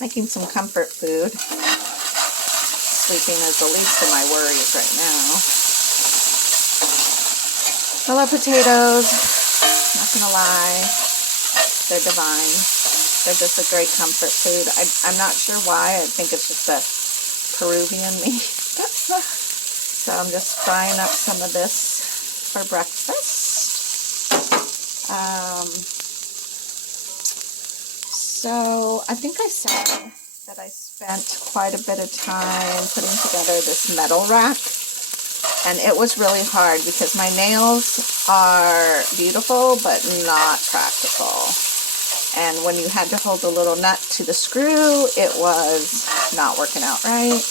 Making some comfort food. Sleeping is the least of my worries right now. I love potatoes, not gonna lie. They're divine. They're just a great comfort food. I'm not sure why. I think it's just a Peruvian me. So I'm just frying up some of this for breakfast. So I think I said that I spent quite a bit of time putting together this metal rack. And it was really hard because my nails are beautiful but not practical. And when you had to hold the little nut to the screw, it was not working out right.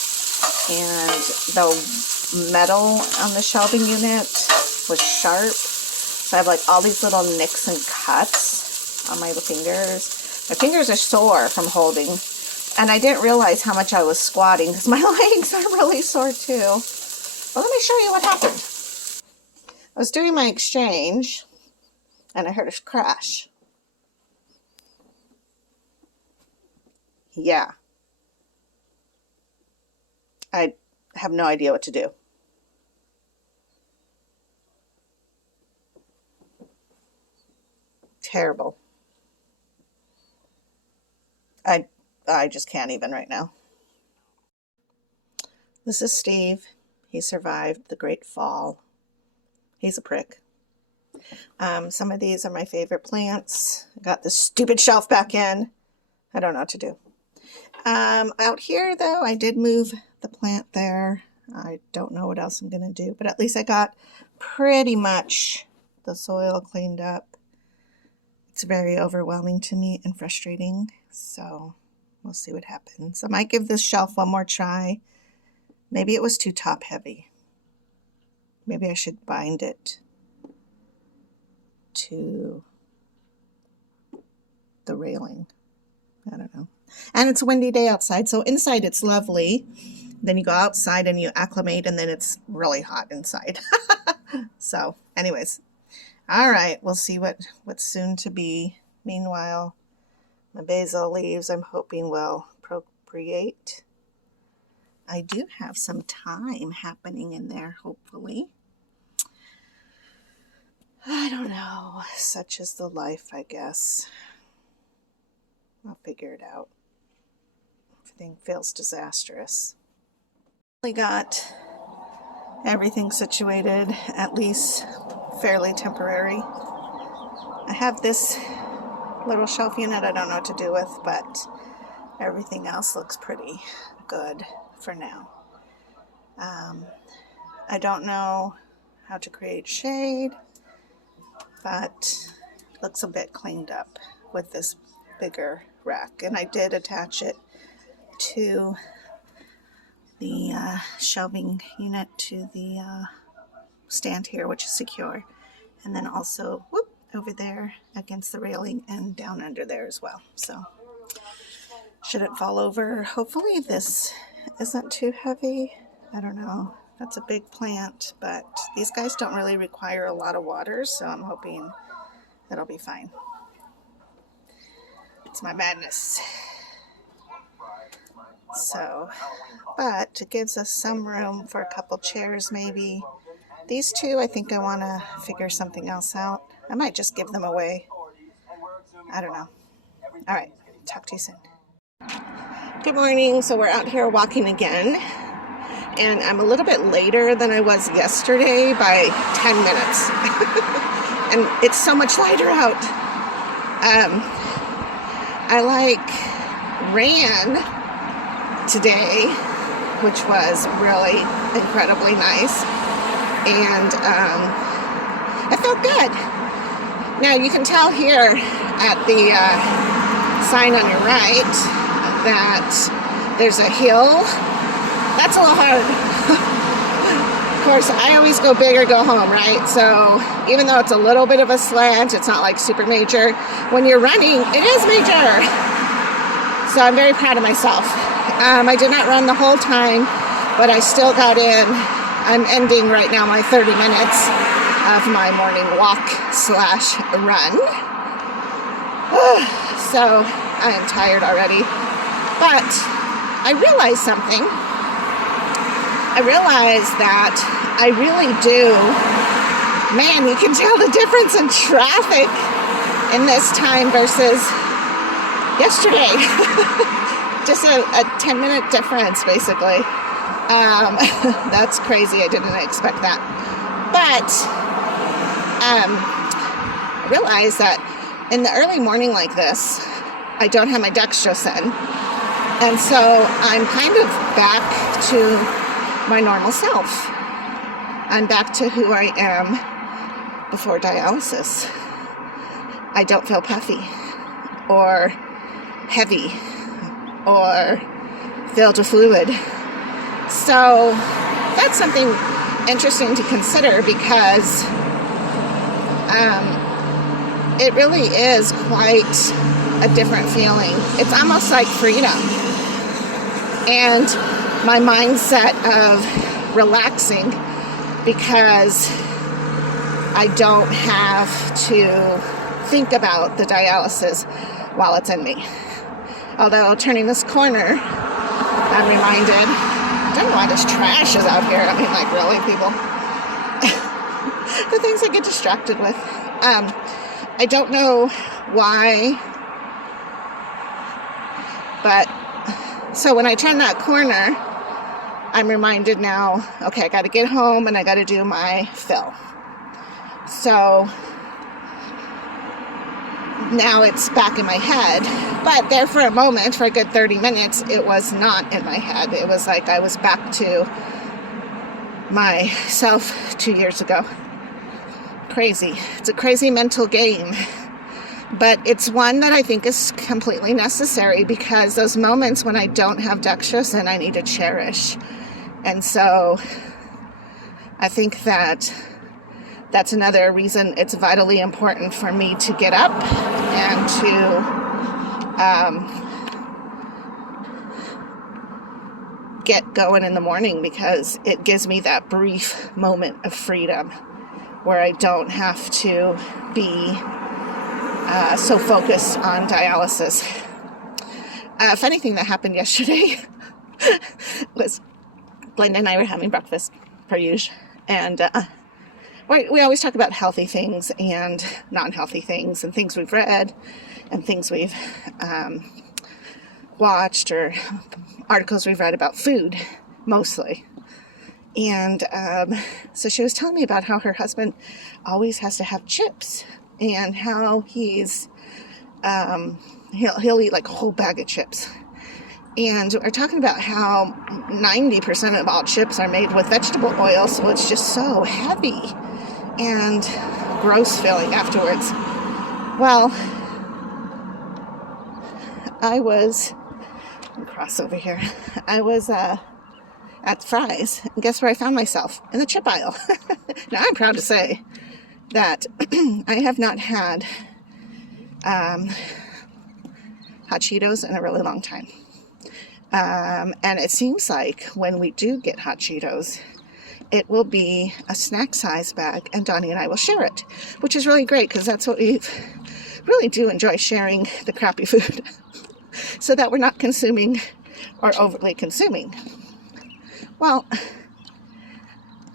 And the metal on the shelving unit was sharp. So I have like all these little nicks and cuts on my fingers. My fingers are sore from holding. And I didn't realize how much I was squatting because my legs are really sore too. Well, let me show you what happened. I was doing my exchange and I heard a crash. Yeah. I have no idea what to do. Terrible. I just can't even right now. This is Steve. He survived the Great Fall. He's a prick. Some of these are my favorite plants. I got this stupid shelf back in. I don't know what to do. Out here, though, I did move the plant there. I don't know what else I'm going to do, but at least I got pretty much the soil cleaned up. It's very overwhelming to me and frustrating, so we'll see what happens. I might give this shelf one more try. Maybe it was too top heavy. Maybe I should bind it to the railing. I don't know. And it's a windy day outside, so inside it's lovely. Then you go outside and you acclimate, and then it's really hot inside. So, anyways. All right, we'll see what's soon to be. Meanwhile, my basil leaves I'm hoping will procreate. I do have some thyme happening in there, hopefully. I don't know. Such is the life, I guess. I'll figure it out. Everything feels disastrous. We got everything situated, at least fairly temporary. I have this little shelf unit I don't know what to do with, but everything else looks pretty good for now. I don't know how to create shade, but it looks a bit cleaned up with this bigger rack. And I did attach it to the shelving unit to the stand here, which is secure, and then also over there against the railing and down under there as well. So shouldn't fall over. Hopefully this isn't too heavy. I don't know. That's a big plant, but these guys don't really require a lot of water, so I'm hoping that'll be fine. It's my madness. So, but it gives us some room for a couple chairs maybe. These two, I think I want to figure something else out. I might just give them away. I don't know. All right, talk to you soon. Good morning. So we're out here walking again, and I'm a little bit later than I was yesterday by 10 minutes. And it's so much lighter out. I ran today, which was really incredibly nice. And I felt good. Now you can tell here at the sign on your right that there's a hill. That's a little hard. Of course, I always go big or go home, right? So even though it's a little bit of a slant, it's not like super major. When you're running, it is major. So I'm very proud of myself. I did not run the whole time, but I still got in. I'm ending right now my 30 minutes of my morning walk / run. So I am tired already. But I realized something. I realized that I really do, man, you can tell the difference in traffic in this time versus yesterday. Just a 10-minute difference, basically. That's crazy. I didn't expect that. But I realized that in the early morning like this, I don't have my dextrose in. And so I'm kind of back to my normal self. I'm back to who I am before dialysis. I don't feel puffy or heavy or filled with fluid. So that's something interesting to consider, because it really is quite a different feeling. It's almost like freedom. And my mindset of relaxing, because I don't have to think about the dialysis while it's in me. Although turning this corner, I'm reminded, I don't know why this trash is out here. I mean, like, really, people? The things I get distracted with. I don't know why, but so when I turn that corner, I'm reminded now, okay, I got to get home and I got to do my fill. So now it's back in my head. But there for a moment, for a good 30 minutes, it was not in my head. It was like I was back to myself 2 years ago. Crazy. It's a crazy mental game. But it's one that I think is completely necessary, because those moments when I don't have dextrose in, I need to cherish. And so I think that that's another reason it's vitally important for me to get up and to get going in the morning, because it gives me that brief moment of freedom where I don't have to be so focused on dialysis. Funny thing that happened yesterday was Glenda and I were having breakfast, per usual, and we always talk about healthy things and non-healthy things, and things we've read and things we've watched, or articles we've read about food, mostly. And so she was telling me about how her husband always has to have chips, and how he's he'll eat like a whole bag of chips. And we're talking about how 90% of all chips are made with vegetable oil, so it's just so heavy and gross feeling afterwards. Well, I was, let me cross over here. I was at Fry's, and guess where I found myself? In the chip aisle. Now, I'm proud to say that I have not had hot Cheetos in a really long time. And it seems like when we do get hot Cheetos, it will be a snack size bag, and Donnie and I will share it, which is really great, because that's what we really do enjoy, sharing the crappy food so that we're not consuming or overly consuming. Well,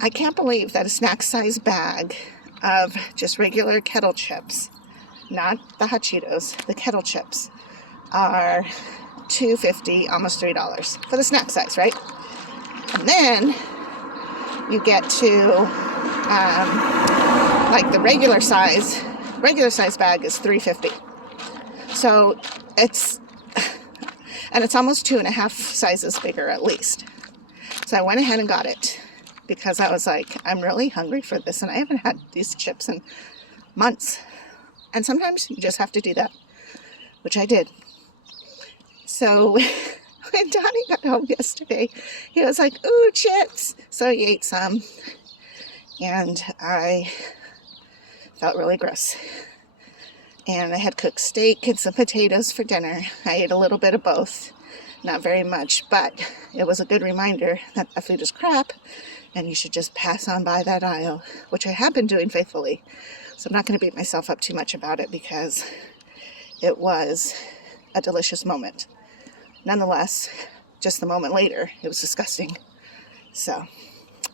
I can't believe that a snack size bag of just regular kettle chips, not the hot Cheetos, the kettle chips, are $2.50, almost $3 for the snack size, right? And then you get to like the regular size bag is $3.50. So it's almost 2.5 sizes bigger at least. So I went ahead and got it, because I was like, I'm really hungry for this, and I haven't had these chips in months. And sometimes you just have to do that, which I did. So when Donnie got home yesterday, he was like, ooh, chips. So he ate some, and I felt really gross. And I had cooked steak and some potatoes for dinner. I ate a little bit of both, not very much, but it was a good reminder that the food is crap, and you should just pass on by that aisle, which I have been doing faithfully. So I'm not going to beat myself up too much about it, because it was a delicious moment. nonetheless, just a moment later, it was disgusting. So,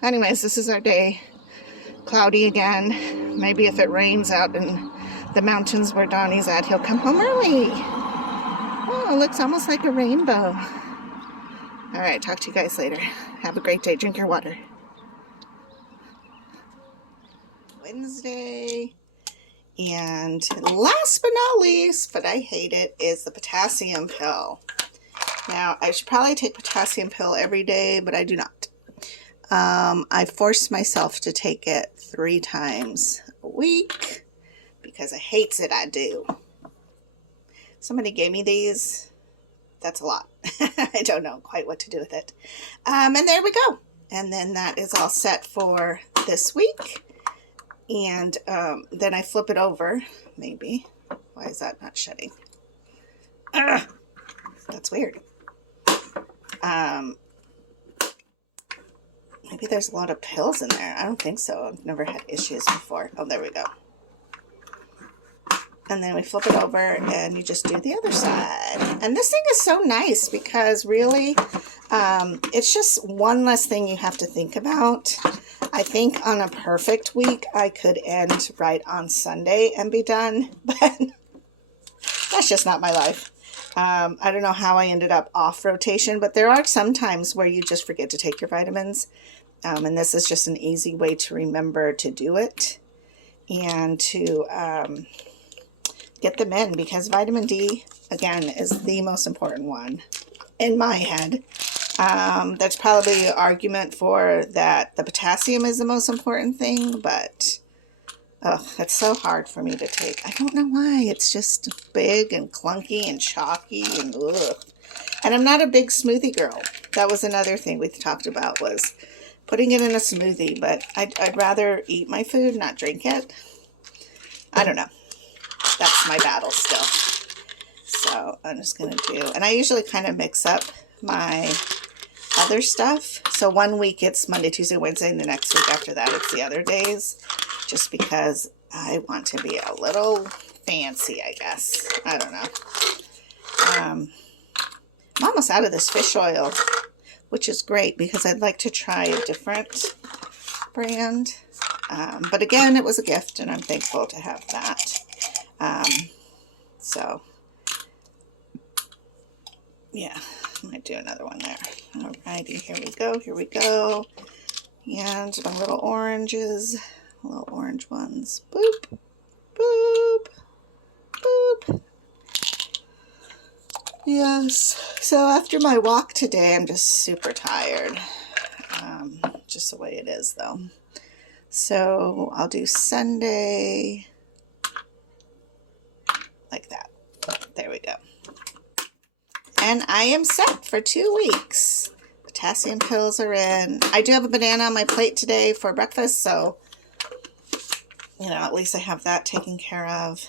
anyways, this is our day. Cloudy again. Maybe if it rains out in the mountains where Donnie's at, he'll come home early. Oh, it looks almost like a rainbow. All right, talk to you guys later. Have a great day. Drink your water. Wednesday. And last but not least, but I hate it, is the potassium pill. Now, I should probably take potassium pill every day, but I do not. I force myself to take it 3 times a week because I hates it. I do. Somebody gave me these. That's a lot. I don't know quite what to do with it. And there we go. And then that is all set for this week. And then I flip it over, maybe. Why is that not shutting? Ugh, that's weird. Maybe there's a lot of pills in there. I don't think so. I've never had issues before. Oh, there we go. And then we flip it over and you just do the other side. And this thing is so nice because really, it's just one less thing you have to think about. I think on a perfect week, I could end right on Sunday and be done, but that's just not my life. I don't know how I ended up off rotation, but there are some times where you just forget to take your vitamins. And this is just an easy way to remember to do it and to get them in, because vitamin D, again, is the most important one in my head. There's probably an argument for that the potassium is the most important thing, but it's so hard for me to take. I don't know why. It's just big and clunky and chalky and ugh. And I'm not a big smoothie girl. That was another thing we talked about, was putting it in a smoothie, but I'd rather eat my food, not drink it. I don't know. That's my battle still. So I'm just going to do, and I usually kind of mix up my other stuff. So one week it's Monday, Tuesday, Wednesday, and the next week after that it's the other days, just because I want to be a little fancy, I guess. I don't know. I'm almost out of this fish oil, which is great because I'd like to try a different brand. But again, it was a gift and I'm thankful to have that. So yeah, I might do another one there. Alrighty, here we go, here we go. And my little oranges, little orange ones. Boop, boop, boop. Yes, so after my walk today, I'm just super tired. Just the way it is, though. So I'll do Sunday like that. There we go. And I am set for 2 weeks. Potassium pills are in. I do have a banana on my plate today for breakfast, so, you know, at least I have that taken care of.